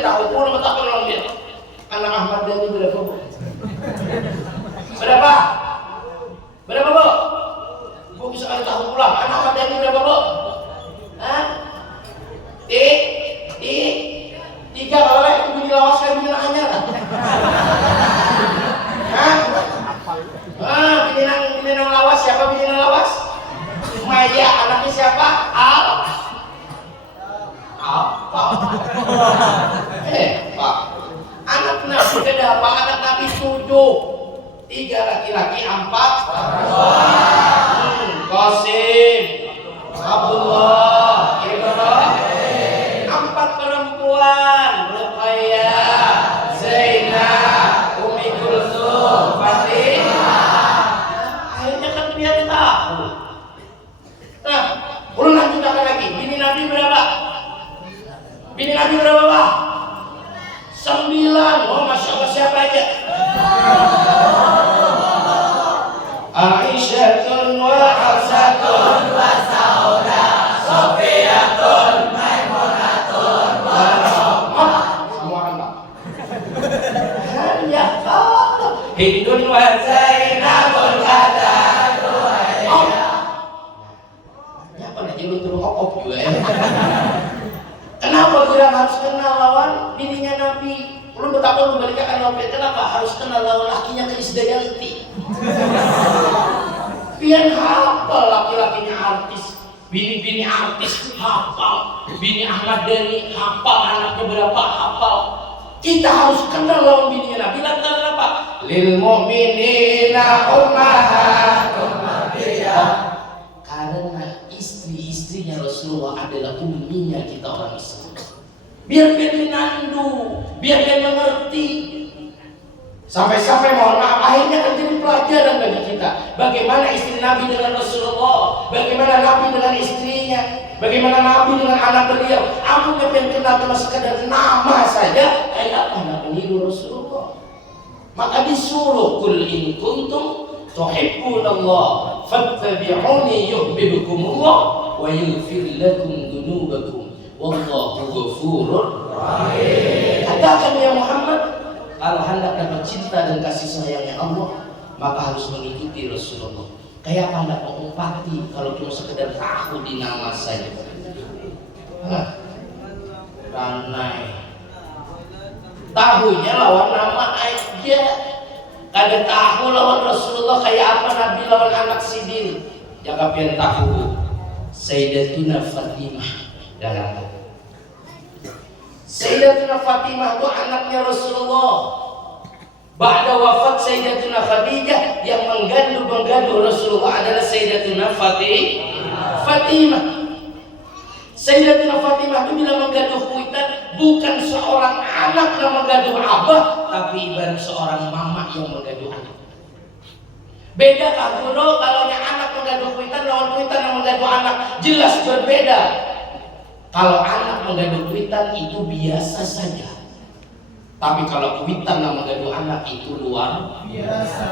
tahu pun tak perlu dia. Anak Ahmad Dhani berapa bu? Berapa? Berapa bu? Bu bisa kali tahu pula. Anak Ahmad Dhani berapa bu? Hah? Tiga kalau lah itu bunyi lawas kayak bunyi nanya lah. Hah? Binenang lawas siapa binenang lawas? Maya anaknya siapa? Apa? Pak. Anak Nabi berapa? Anak Nabi 7. 3 laki-laki, 4 Qasim, Abdullah, Ibrahim, 4 perempuan, Ruqayyah, Zainab, Umi Kulsum, Fatimah. Akhirnya kan dia tahu. Nah, ulang lanjutkan lagi. Bini Nabi berapa? Bini Nabi berapa Pak? 9. Oh Masya Allah, siapa aja? Aisyatun wa Hafsatun wa Sauda, Sofiyatun, Maimunatun wa Rahmah. Semua anak. Ya Allah. Hindun wa Zainabul Qadadu wa Aisyah. Ya pernah jelur-jelur okok juga ya. Kenapa kita harus kenal lawan bininya Nabi? Belum betapa lu balikan Nabi. Kenapa harus kenal lawan lakinya Krisdayanti? Biar hafal laki-lakinya artis, bini-bini artis hafal, bini Ahmad Dhani hafal, anaknya berapa hafal. Kita harus kenal lawan bininya Nabi. Lantaran apa? Lil mu'minina ummahatun. Karena istri-istrinya Rasulullah adalah umminya kita orang Islam. Biar menandu, biar mengerti. Sampai-sampai mohon maaf akhirnya kan jadi pelajaran bagi kita. Bagaimana istri Nabi dengan Rasulullah, bagaimana Nabi dengan istrinya, bagaimana Nabi dengan anak beliau. Aku pengen kenal cuma sekedar nama saja, kayak apa nak meniru Rasulullah. Maka disuruh kul in kuntum tuhibbunallah fattabi'uni yuhibbukumullah wa yaghfir lakum dzunubakum wallahu ghafurur rahim. Katakan ya Muhammad, kalau hendak dapat cinta dan kasih sayangnya Allah, maka harus mengikuti Rasulullah. Kayak apa hendak mengumpati kalau cuma sekedar tahu di nama saja. Ranai. Tahunya lawan nama aja. Kada tahu lawan Rasulullah kayak apa Nabi lawan anak sidin. Jangan pian tahu Sayyidatuna Fatimah dalam Sayyidatuna Fatimah itu anaknya Rasulullah. Ba'da wafat Sayyidatuna Khadijah, yang menggaduh Rasulullah adalah Sayyidatuna Fatimah. Sayyidatuna Fatimah itu bila menggaduh kuitan bukan seorang anak yang menggaduh abah, tapi ibarat seorang mama yang menggaduh anak. Beda kah bro kalau anak menggaduh kuitan lawan kuitan yang menggaduh anak, jelas berbeda. Kalau anak menggaduh kuitan itu biasa saja, tapi kalau kuitan yang menggaduh anak itu luar biasa.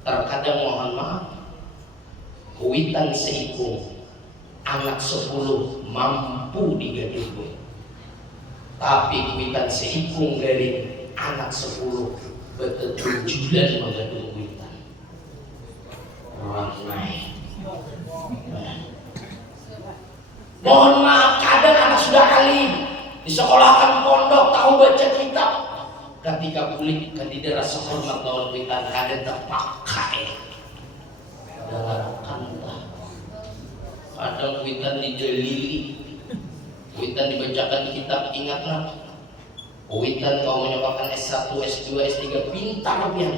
Terkadang mohon maaf, kuitan seikung anak 10 mampu digaduh kuit, tapi kuitan seikung dari anak 10 betul-betul menggaduh kuitan. Orang naik. Mohon maaf, kadang anak sudah alim, disekolahkan pondok, tahu baca kitab. Ketika kulit kandidat rasa hormat lawan kuitan, kadang terpakai dalam kantah. Kadang kuitan dijelili, kuitan dibacakan di kitab. Ingatlah, kuitan kau menyebabkan S1, S2, S3 pintar biar,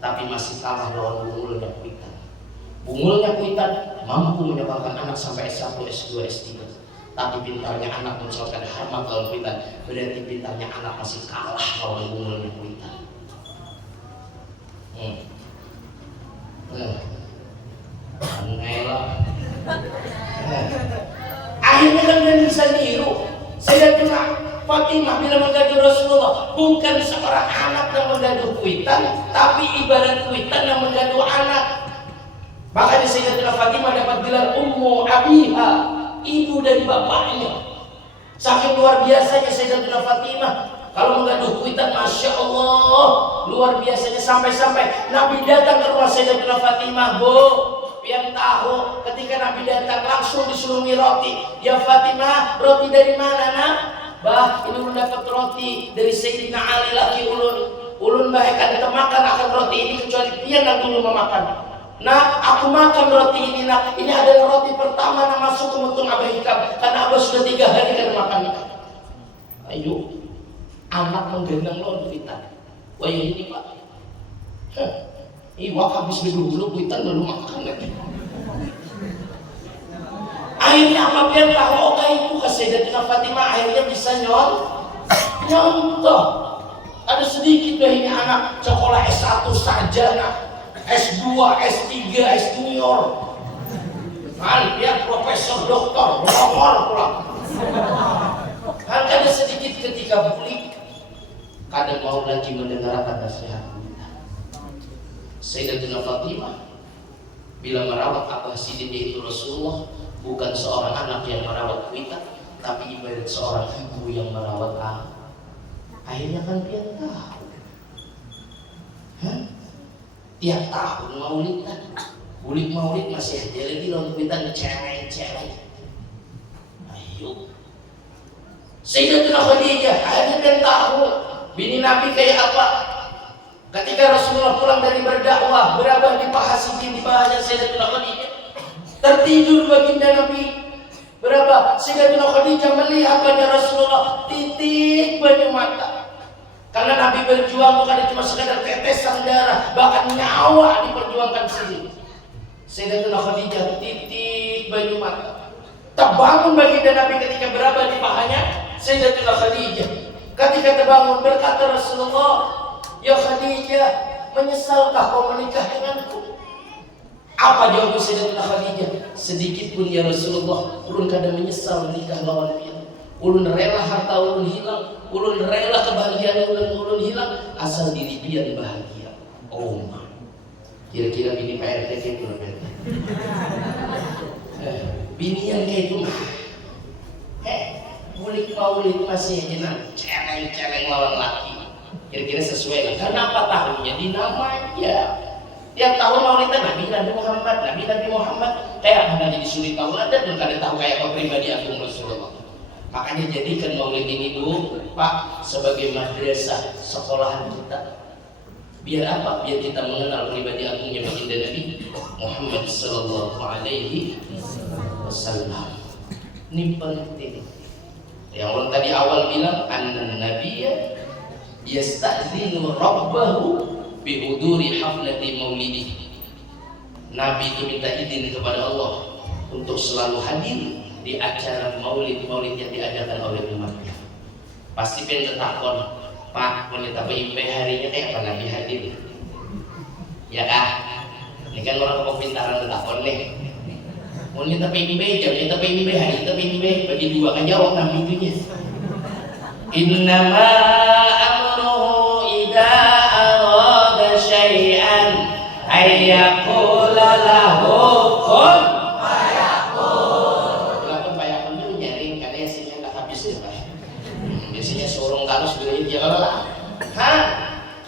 tapi masih kalah lawan bungulnya kuitan. Bungulnya kuitan mampu menyebabkan anak sampai S1, S2, S3, tapi pintarnya anak mencoba hormat lawan kuitan, berarti pintarnya anak masih kalah lawan bungulnya kuitan. Anehlah. Akhirnya kan dia bisa niru. Sayyidatuna Fatimah bila menggaduh Rasulullah bukan seorang anak yang menggaduh kuitan, tapi ibarat kuitan yang menggaduh anak. Makanya Sayyidatuna Fatimah dapat gelar Ummu Abiha, ibu dari bapaknya. Saking luar biasanya Sayyidatuna Fatimah kalau menggaduh kuitan, Masya Allah, luar biasanya. Sampai-sampai Nabi datang ke rumah Sayyidatuna Fatimah. Bu, yang tahu ketika Nabi datang langsung disuruhi roti. Ya Fatimah, roti dari mana nak? Bah, ini ulun dapat roti dari Sayyidina Ali laki ulun. Ulun baik ada makan akan roti ini kecuali pian yang dulu memakan. Nah, aku makan roti ini nak. Ini adalah roti pertama yang masuk ke mutung Abah Hikam. Karena Abah sudah 3 hari kan makan ikan. Ayo, anak menggendang lo kuitan. Wah ini pak. Iwak habis dulu kuitan baru makan lagi. Akhirnya apa biar tahu oke itu ke Sayyidatuna Fatimah akhirnya bisa nyontoh. Ada sedikit ini anak sekolah S1 saja nak. S2, S3, S junior, kan dia profesor, doktor, nomor pulang. Kan ada sedikit ketika bulik, kadang mau lagi mendengar kata nasihat. Sayyidatuna Fatimah bila merawat Abah Sidin yaitu Rasulullah bukan seorang anak yang merawat kita, tapi ibarat seorang ibu yang merawat anak. Akhirnya kan dia tahu. Tiap tahun maulid kan, maulid masih aja lagi lawan kita ngecewek. Ayo, Sayyidatuna Khadijah akhirnya dia tahu bini Nabi kayak apa. Ketika Rasulullah pulang dari berdakwah, berabah di Paha Sidin di bawahnya Sayyidatuna Khadijah, tertidur baginda Nabi. Berabah Sayyidatuna Khadijah melihat wajah Rasulullah titik banyu mata. Karena Nabi berjuang bukan cuma sekadar tetesan darah, bahkan nyawa diperjuangkan sendiri. Sayyidatuna Khadijah titik banyu mata. Terbangun baginda Nabi ketika berada di pahanya Sayyidatuna Khadijah. Ketika terbangun berkata Rasulullah, ya Khadijah, menyesalkah kau menikah denganku? Apa jawab Sayyidatuna Khadijah? Sedikit pun ya Rasulullah, ulun kadang menyesal menikah lawan dia. Ulun rela harta ulun hilang, ulun rela kebahagiaan ulun hilang, asal diri dia bahagia. Oh, kira-kira bini PRT kayak gitu PRT. Bini yang kayak itu mah, mulik masih aja celeng lawan laki. Kira-kira sesuai lah. Karena apa tahunnya dinamanya? Tiap tahun maulidnya Nabi Muhammad. Kayak mana jadi sulit tauladan dan kadang tahu kayak apa pribadi agung Rasulullah. Makanya jadikan maulid ini dulu Pak sebagai madrasah sekolahan kita. Biar apa? Biar kita mengenal pribadi agungnya baginda Nabi Muhammad sallallahu alaihi wasallam. Ini penting. Yang orang tadi awal bilang annan nabiyya yasta'zinu rabbahu bi huduri haflati maulidi. Nabi itu minta izin kepada Allah untuk selalu hadir di acara maulid yang diadakan oleh umatnya. Pasti pengen ketakon, Pak, wanita PIP harinya kayak apa Nabi hadir? Ya kah? Ini kan orang kepintaran ketakon nih. Wanita PIP jam kita PIP hari kita PIP bagi dua kan jawab Nabi itunya. Innama amruhu idza arada syai'an ayyaqula lahu kun.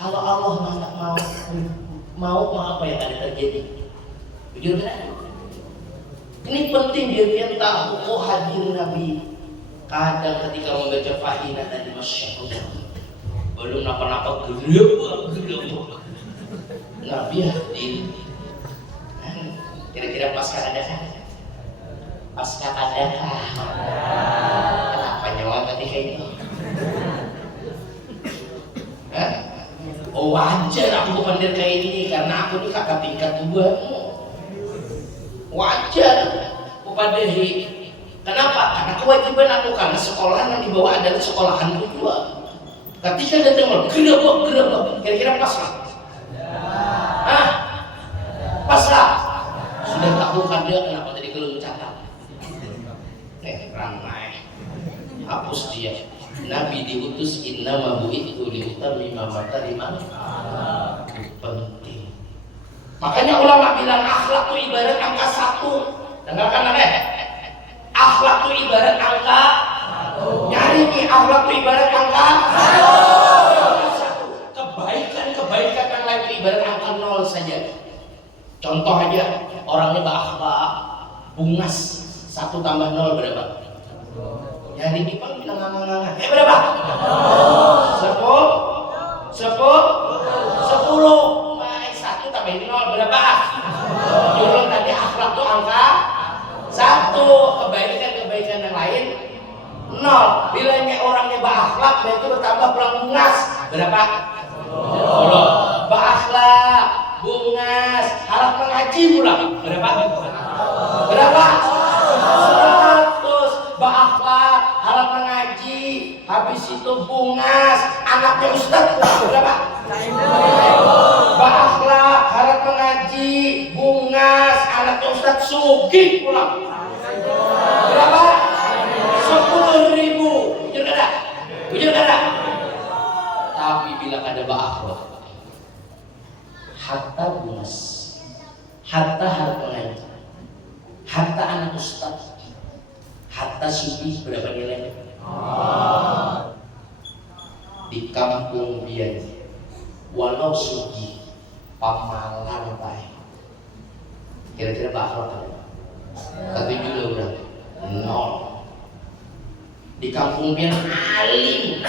Kalau Allah nggak mau apa yang ada terjadi? Jujur kan? Ini penting dia tahu. Oh hadir Nabi. Kadang ketika membaca Fahina tadi Masya Allah, belum napa-napa gelap. Nabi hadir. Kira-kira pasca adakah? Pasca adakah? Kenapa nyawa ketika itu? Oh wajar aku pandir kayak ini karena aku ini kakak tingkat 2. Wajar upadahi. Kenapa? Karena kewajiban aku, karena sekolahan yang dibawa adalah sekolahan kedua. Ketika datang gerabak, kira-kira pas lah? Pas lah? Sudah tahu kan dia kenapa tadi kelung catat? Ramai. Hapus dia. Nabi diutus innama bu'ithu liutammima makarimah penting. Makanya ulama bilang akhlak itu ibarat angka 1. Dengarkan akhlak itu ibarat angka 1. akhlak itu ibarat angka satu. Kebaikan yang lain itu ibarat angka 0 saja. Contoh aja, orangnya berakhlak, bungas, 1 tambah 0 berapa? Yang di Jepang bilang ngangan-ngangan. Berapa? 10. Baik, 1 tambah 0 berapa? Jurung tadi akhlak itu angka 1. Kebaikan yang lain 0. Bilanya orangnya berakhlak, itu bertambah pulang bungas. Berapa? 10. Berakhlak, bungas, harap mengaji pula. Berapa? 100. Berakhlak, harap mengaji, habis itu bungas, anaknya ustaz. Berapa? Berakhlak, harap mengaji, bungas, anaknya ustaz sugih pulang. Berapa? 10.000. Jujur kada? Tapi bila ada berakhlak, hatta bungas, hatta harap mengaji, hatta anak ustaz, hatta sugih, berapa nilainya? Di kampung dia, walau sugih pamalan baik, kira-kira berakhlak apa? Tapi juga udah 0. Di kampung dia alim,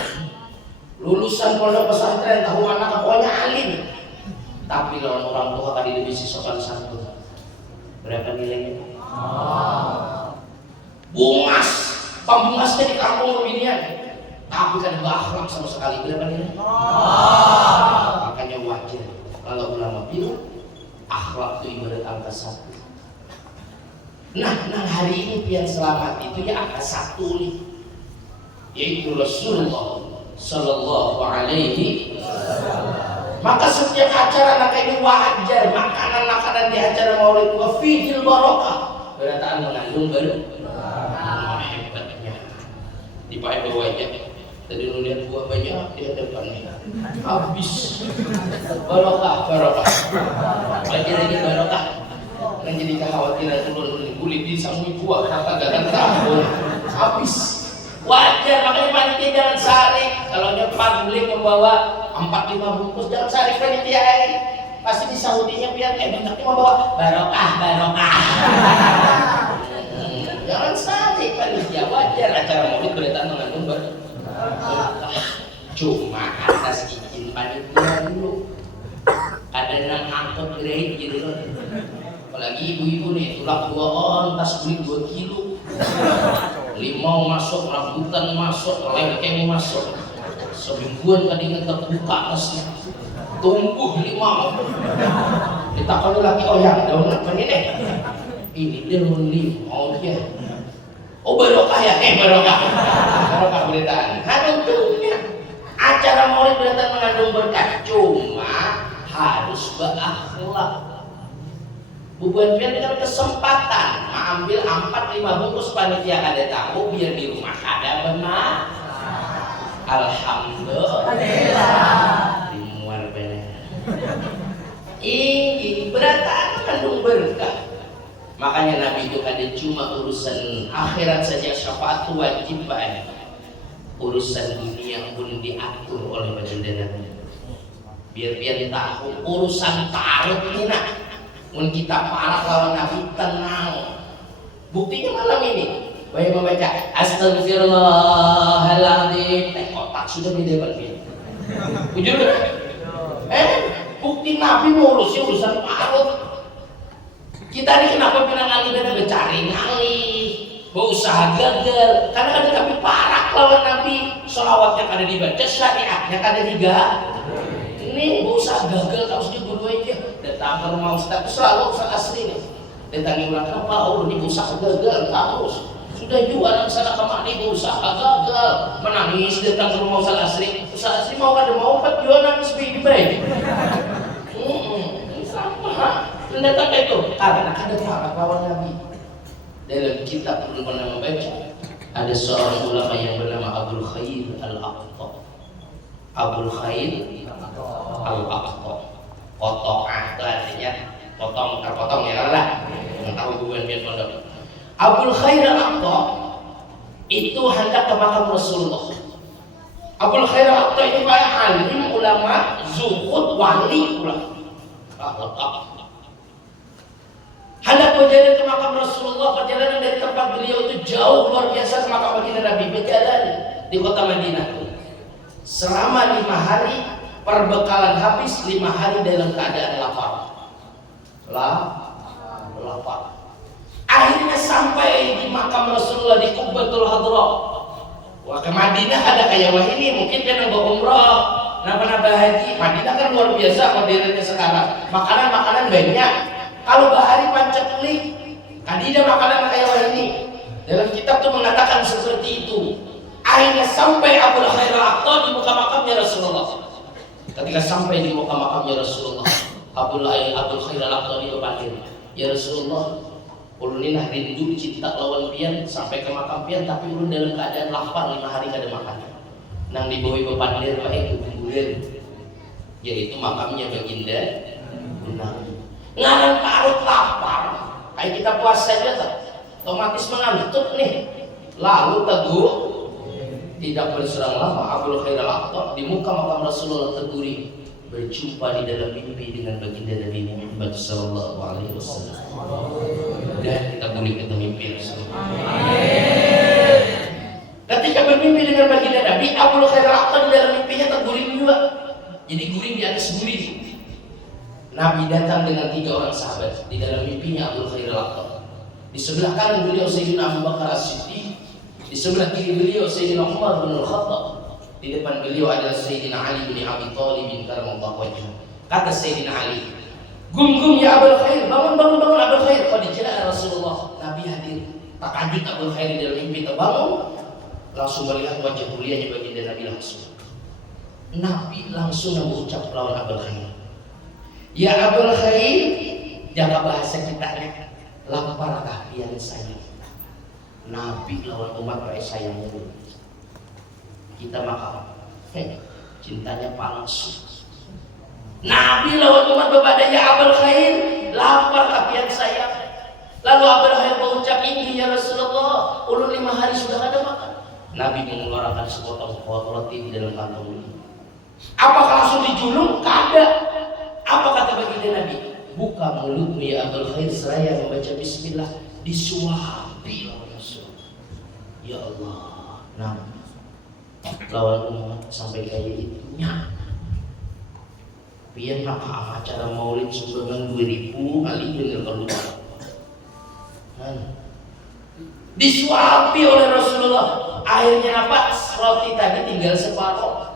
lulusan pondok pesantren, tahu anak pokoknya alim, tapi lawan orang tua tadi lebih sopan santun, berapa nilainya? Bungas, pembungasnya di kampung beginian, tapi kan berakhlak sama sekali, berapa nilainya? Makanya wajar kalau ulama bilang akhlak itu ibarat angka 1. Nah hari ini pian selamat itu ya angka 1 nih, yaitu Rasulullah Sallallahu Alaihi Wasallam. Maka setiap acara nak ini wajar, makanan di acara maulid wa fihil barokah, berataan mengandung barokah. Hebatnya dipakai bawahnya. Tadi lu lihat buah banyak di depannya, habis barokah. Lagi barokah, kan jadi kekhawatiran turun kulit di sambung buah kata gagal tahun habis. Wajar, makanya panitia jangan saring. Kalau nyepat beli membawa 4-5 bungkus, jangan saring panitia. Pasti di Saudinya biar banyaknya membawa barokah. Jangan saring panitia, wajar acara maulid berita mengandung barokah. Cuma atas izin panitia dulu. Ada yang angkut grade gitu loh. Apalagi ibu-ibu nih, tulak 2 on, tas beli 2 kilo. Limau masuk, rambutan masuk, lengkeng masuk. Semingguan tadi terbuka tasnya, tumbuh limau. Ditakoni lagi, oh ya daun apa ini? Ini daun limau dia. Oh barokah ya? Barokah beritaan. Untungnya acara maulid beritaan mengandung berkah, cuma harus berakhlak. Bukan biar dengan kesempatan ambil 4-5 bungkus panitia kada tahu biar di rumah ada benar. Alhamdulillah. Dimuar benar. Ini berataan mengandung berkah. Makanya Nabi itu kada cuma urusan akhirat saja syafaat wajib banget. Urusan dunia pun diatur oleh baginda Nabi. Biar tahu urusan tarot ini nak. Mun kita parah lawan Nabi tenang. Buktinya malam ini, banyak membaca Astagfirullahaladzim. Kotak sudah di depan dia. Jujur bukti Nabi ngurusi urusan parut. Kita ini kenapa bilang ngali dan mencari ngali, berusaha gagal, karena ada Nabi parah lawan Nabi. Sholawatnya kada dibaca, syariatnya kada diga. Ini berusaha gagal terus juga dua aja. Datang ke rumah Ustaz selalu Ustaz asli nih. Datangi ulang kenapa? Oh ini berusaha gagal terus. Sudah jualan sana kemari berusaha gagal, menangis datang ke rumah Ustaz asli. Ustaz asli mau kada mau jual nangis di baik. Sama. Datang itu karena ada para kawan Nabi. Dalam kitab belum pernah membaca ada seorang ulama yang bernama Abul Khair Al-Aqta. Abul Khair Al-Aqta. Kotokan itu artinya potong ya lah. Yang tahu bukan biar pondok. Abul Khair Al-Aqta itu hendak ke makam Rasulullah Abul Khair Al-Aqta ini para alim, ulama, zuhud, wali pula. Hendak berjalan ke makam Rasulullah, perjalanan dari tempat beliau itu jauh luar biasa ke makam baginda Nabi, berjalan di kota Madinah. Selama 5 hari, perbekalan habis, 5 hari dalam keadaan lapar. Lapar. Akhirnya sampai di makam Rasulullah di Qubbatul Hadra. Wah, ke Madinah ada kayak wah ini mungkin kan nambah umrah, nambah haji. Madinah kan luar biasa modernnya sekarang. Makanan banyak. Kalau bahari pancaklik, kadida makanan kayak wah ini. Dalam kitab tuh mengatakan seperti itu. Akhirnya sampai Abul Khair Al-Aqta di muka makamnya Rasulullah. Ketika sampai di muka makamnya Rasulullah, Abul Khair Al-Aqta dipanggil, ya Rasulullah, ulun ini rindu cinta lawan pian sampai ke makam pian, tapi ulun dalam keadaan lapar 5 hari kada makan. Nang dibawa bepandir wae kuburan, yaitu makamnya baginda Nabi. Ngaran parut lapar, kayak kita puasa aja tak, otomatis mengantuk nih. Lalu teguh, tidak berserang lama Abul Khair Al-Aqta di muka makam Rasulullah teguri, berjumpa di dalam mimpi dengan baginda Nabi Muhammad sallallahu alaihi wasallam. Dan kita boleh kita mimpi Rasulullah. Ketika bermimpi dengan baginda Nabi, Abul Khair Al-Aqta di dalam mimpinya terguring juga. Jadi guring di atas guring. Nabi datang dengan 3 orang sahabat di dalam mimpinya Abul Khair Al-Aqta. Di sebelah kanan beliau Sayyidina Abu Bakar As-Siddiq, di sebelah kiri beliau Sayyidina Umar bin Al-Khattab, di depan beliau adalah Sayyidina Ali bin Abi Thalib bin karamallahu wajhah. Kata Sayyidina Ali, "Gum ya Abul Khair, bangun Abul Khair." Qad jaa Rasulullah, Nabi hadir. Takajud Abul Khair di dalam mimpi terbangun, langsung melihat wajah mulianya baginda Nabi langsung. Nabi langsung mengucap lawan Abul Khair, "Ya Abul Khair," jaga bahasa kita nih, "laparkah pian saya?" Nabi lawan umat baik sayangnya dulu. Kita makan, cintanya palsu. Nabi lawan umat berbada, "Ya Abul Khair, lapar kapian saya." Lalu Abul Khair mengucap, "Ini ya Rasulullah, ulun 5 hari sudah ada makan." Nabi mengeluarkan sepotong roti di dalam kantong ini. Apakah langsung dijulung? Kada. Apa kata baginda Nabi? "Buka mulutmu ya Abul Khair, seraya membaca bismillah." Disuapi lawan Rasulullah. Ya Allah, Nabi lawan umat sampai kayak itunya. Pian maka acara maulid sumbangan 2000 kali bener kalau disuapi oleh Rasulullah. Akhirnya apa? Roti tadi tinggal separuh.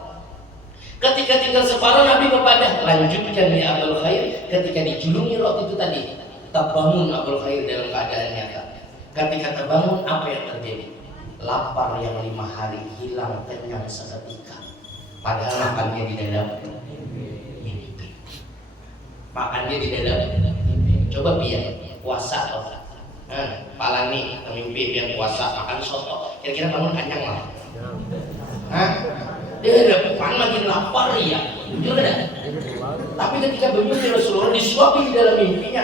Ketika tinggal separuh, Nabi kepada lanjutkan ya Abul Khair. Ketika dijulungi roti itu tadi, terbangun Abul Khair dalam keadaan nyata. Ketika terbangun, apa yang terjadi? Lapar yang 5 hari hilang kenyang seketika. Padahal makannya di dalam mimpi. Makannya di dalam mimpi. Coba biar puasa atau palani atau mimpi biar puasa makan soto. Kira-kira bangun kenyang lah. Dia ada bukan makin lapar ya. Jujur dah. Tapi ketika bermimpi Rasulullah disuapi di dalam mimpinya,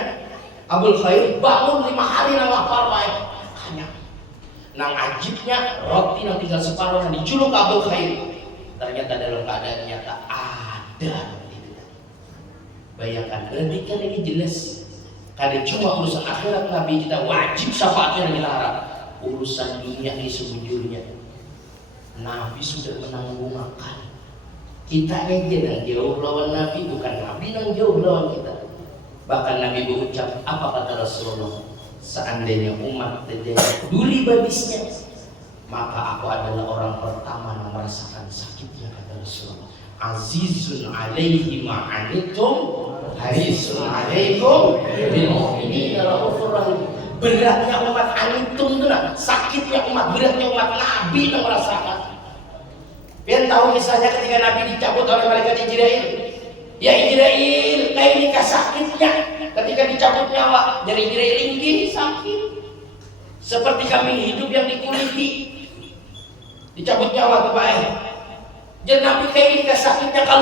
Abul Khair bangun 5 hari nang lapar baik. Kenyang. Nang ajibnya roti yang tinggal separuh yang diculuk ke Abul Khair, ternyata dalam keadaan nyata ada roti itu. Bayangkan, berarti kan ini jelas kada cuma urusan akhirat Nabi kita wajib syafaatnya kita harap. Urusan dunia ini sebujurnya Nabi sudah menangguhkan. Kita aja yang jauh lawan Nabi, bukan Nabi yang jauh lawan kita. Bahkan Nabi berucap, apa kata Rasulullah? Seandainya umat terjadi duri babisnya, maka aku adalah orang pertama yang merasakan sakitnya, kata Rasulullah. Azizun alaihi ma'anitum, harisun alaikum bil mu'minina raufur rahim. Beratnya umat anitum itu nak, sakitnya umat, beratnya umat Nabi yang merasakan. Biar tahu misalnya ketika Nabi dicabut oleh malaikat Jibril, ya Jibril, kayak ini sakitnya. Ketika dicabut nyawa dari Jibril ringkih sakit, seperti kami hidup yang dikuliti, dicabut nyawa ke baik. Jadi Nabi kayak ini sakitnya kalau